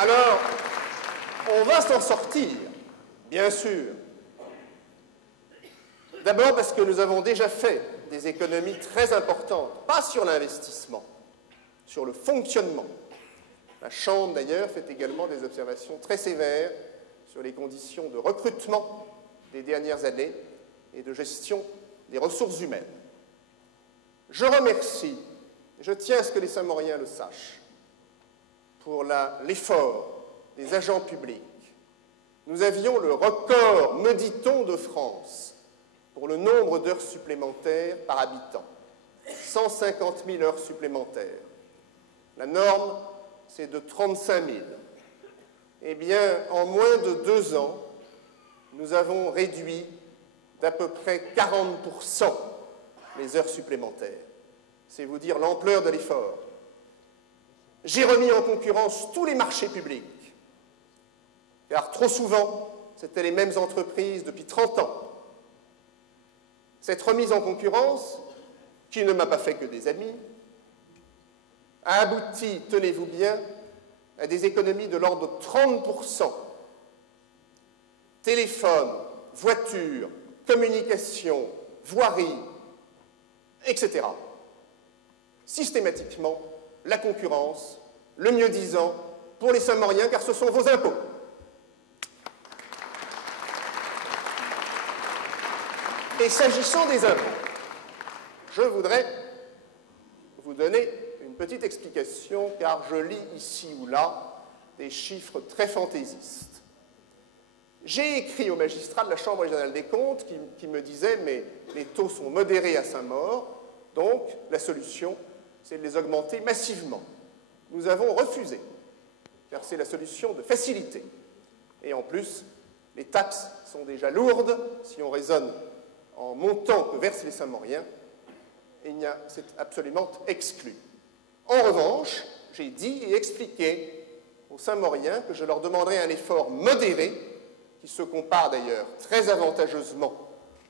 Alors, on va s'en sortir, bien sûr. D'abord parce que nous avons déjà fait des économies très importantes, pas sur l'investissement, sur le fonctionnement. La Chambre, d'ailleurs, fait également des observations très sévères sur les conditions de recrutement des dernières années et de gestion des ressources humaines. Je remercie, je tiens à ce que les Saint-Mauriens le sachent, pour l'effort des agents publics. Nous avions le record, me dit-on, de France pour le nombre d'heures supplémentaires par habitant. 150 000 heures supplémentaires. La norme, c'est de 35 000. Eh bien, en moins de 2 ans, nous avons réduit d'à peu près 40% les heures supplémentaires. C'est vous dire l'ampleur de l'effort. J'ai remis en concurrence tous les marchés publics, car trop souvent, c'était les mêmes entreprises depuis 30 ans. Cette remise en concurrence, qui ne m'a pas fait que des amis, a abouti, tenez-vous bien, à des économies de l'ordre de 30%. Téléphone, voiture, communication, voirie, etc. Systématiquement, la concurrence, le mieux-disant pour les Saint-Mauriens, car ce sont vos impôts. Et s'agissant des impôts, je voudrais vous donner une petite explication, car je lis ici ou là des chiffres très fantaisistes. J'ai écrit au magistrat de la Chambre régionale des comptes qui me disait « mais les taux sont modérés à Saint-Maur, donc la solution, c'est de les augmenter massivement ». Nous avons refusé, car c'est la solution de facilité. Et en plus, les taxes sont déjà lourdes, si on raisonne en montant que versent les Saint-Mauriens, c'est absolument exclu. En revanche, j'ai dit et expliqué aux Saint-Mauriens que je leur demanderais un effort modéré, qui se compare d'ailleurs très avantageusement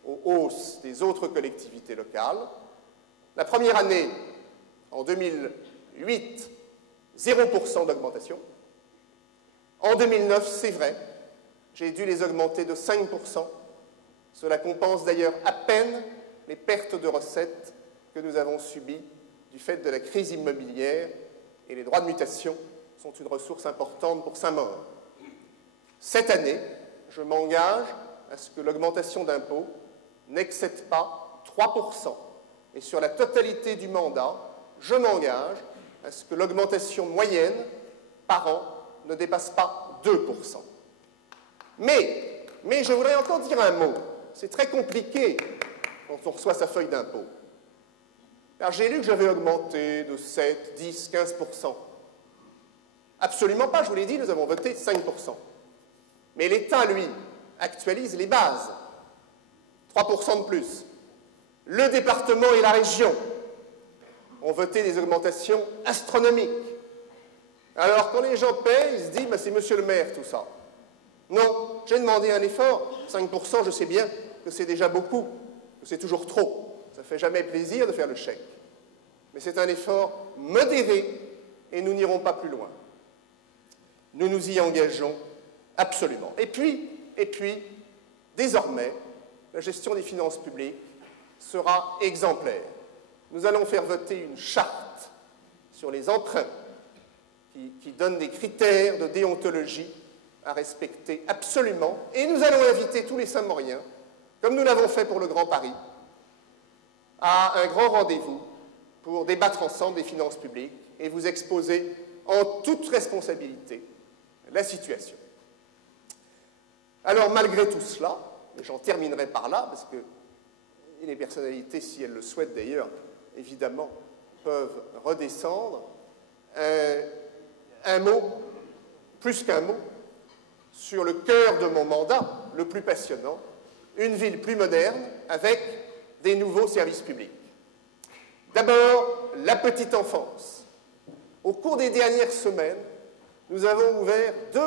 aux hausses des autres collectivités locales. La première année, en 2008, 0% d'augmentation. En 2009, c'est vrai, j'ai dû les augmenter de 5%. Cela compense d'ailleurs à peine les pertes de recettes que nous avons subies du fait de la crise immobilière, et les droits de mutation sont une ressource importante pour Saint-Maur. Cette année, je m'engage à ce que l'augmentation d'impôts n'excède pas 3%. Et sur la totalité du mandat, je m'engage à ce que l'augmentation moyenne par an ne dépasse pas 2%. Mais je voudrais encore dire un mot. C'est très compliqué quand on reçoit sa feuille d'impôt. Alors j'ai lu que j'avais augmenté de 7, 10, 15%. Absolument pas, je vous l'ai dit, nous avons voté 5%. Mais l'État, lui, actualise les bases. 3% de plus. Le département et la région ont voté des augmentations astronomiques. Alors, quand les gens paient, ils se disent, c'est monsieur le maire, tout ça. Non, j'ai demandé un effort. 5%, je sais bien que c'est déjà beaucoup, que c'est toujours trop. Ça ne fait jamais plaisir de faire le chèque. Mais c'est un effort modéré et nous n'irons pas plus loin. Nous nous y engageons absolument. Et puis, désormais, la gestion des finances publiques sera exemplaire. Nous allons faire voter une charte sur les emprunts qui donne des critères de déontologie à respecter absolument. Et nous allons inviter tous les Saint-Mauriens, comme nous l'avons fait pour le Grand Paris, à un grand rendez-vous pour débattre ensemble des finances publiques et vous exposer en toute responsabilité la situation. Alors, malgré tout cela, et j'en terminerai par là, parce que les personnalités, si elles le souhaitent d'ailleurs, évidemment, peuvent redescendre, un mot, plus qu'un mot, sur le cœur de mon mandat, le plus passionnant, une ville plus moderne avec des nouveaux services publics. D'abord, la petite enfance. Au cours des dernières semaines, nous avons ouvert 2